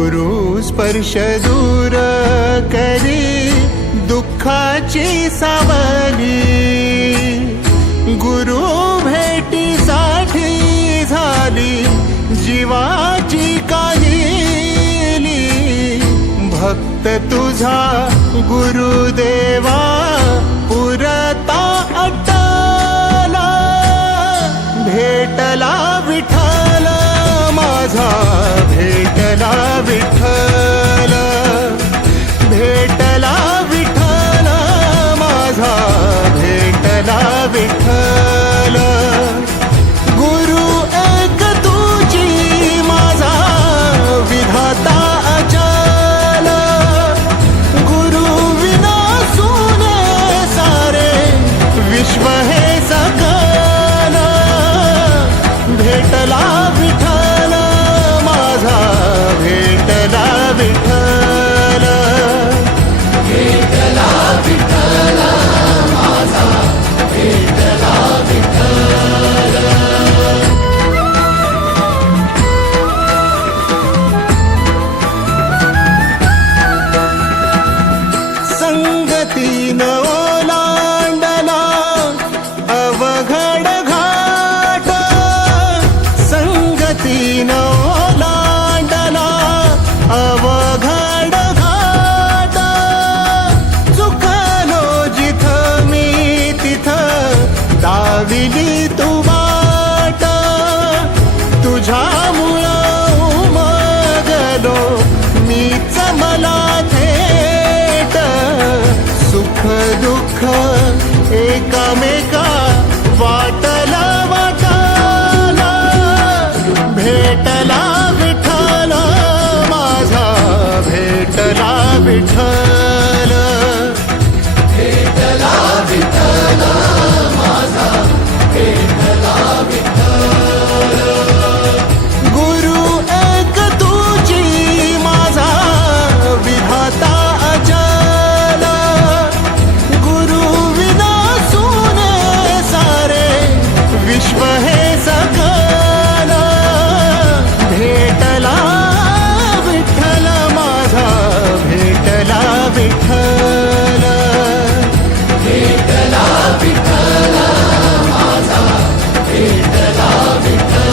गुरु स्पर्श दूर करी दुःखाची सावली, गुरु भेटीसाठी झाली जीवाची काहिली। भक्त तुझा गुरुदेवा पुरता अटला, भेटला विठ्ठल माझा, भेटला विठ्ठल, भेटला विठ्ठल माझा, भेटला विठ्ठल। गुरु एक तुझी माझा विधाता अचल, गुरु विना सुने सारे विश्व हे सकल। भेटला विठ्ठल माझा, भेटला विठ्ठल, भेटला विठ्ठल माझा, भेटला विठ्ठल। संगतीन ओलांडला अवघड घाट, संगतीन ओलांडला अवघड घाट। चुकलो जिथं मी तिथं दाविली तू वाट, तुझ्यामुळं उमगलो मीच मला थेट। सुख दुःख एकामेका वाटला वाटाला, भेटला विठ्ठल माझा, भेटला विठ्ठल, भेटला विठ्ठल माझा, भेटला विठ्ठल। गुरु एक तुझी माझा विधाता अचल, गुरु विना सुने सारे विश्व हे सकल। भेटला विठ्ठल माझा, भेटला विठ्ठल, भेटला विठ्ठल माझा, भेटला विठ्ठल।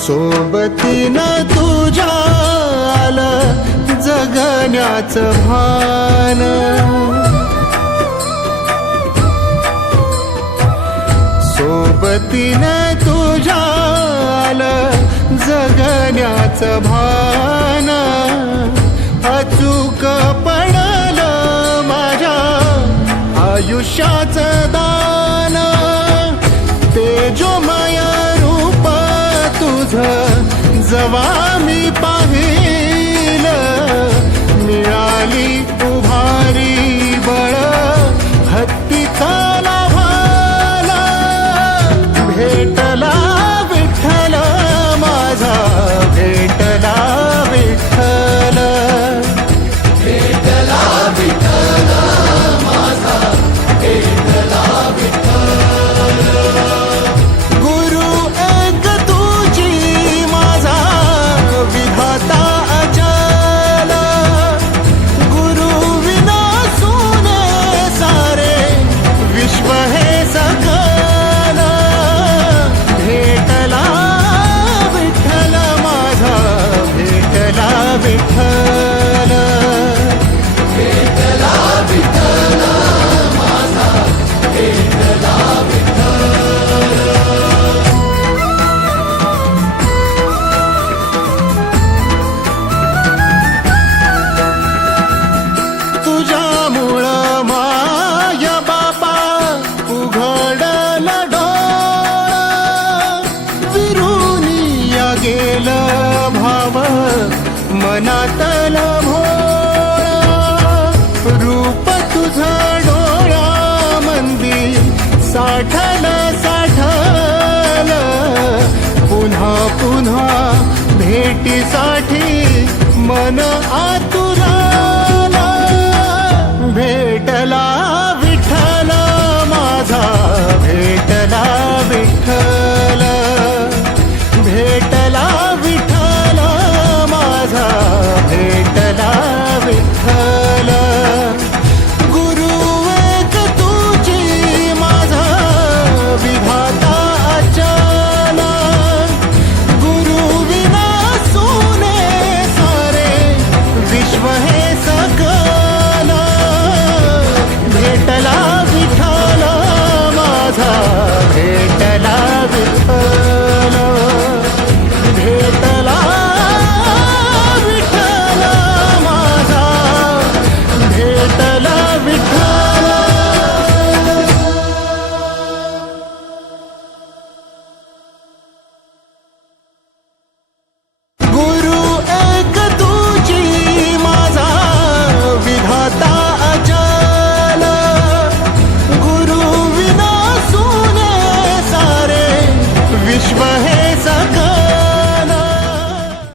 सोबतीनं तुझ्या आलं जगण्याचं भान, सोबतीनं तुझ्या आलं जगण्याचं भान। अचूक पडलं माझ्या आयुष्याचं दान, तेजोमय रूप तुझं जवा मी पाहिलं, मिळाली उभारी बळ हत्तीचा लाभाला। भेटला विठ्ठल माझा, भेटला विठ्ठल, तुझ डोळ्यामंदी साठल साठल पुन्हा पुन्हा भेटीसाठी मन आतुरल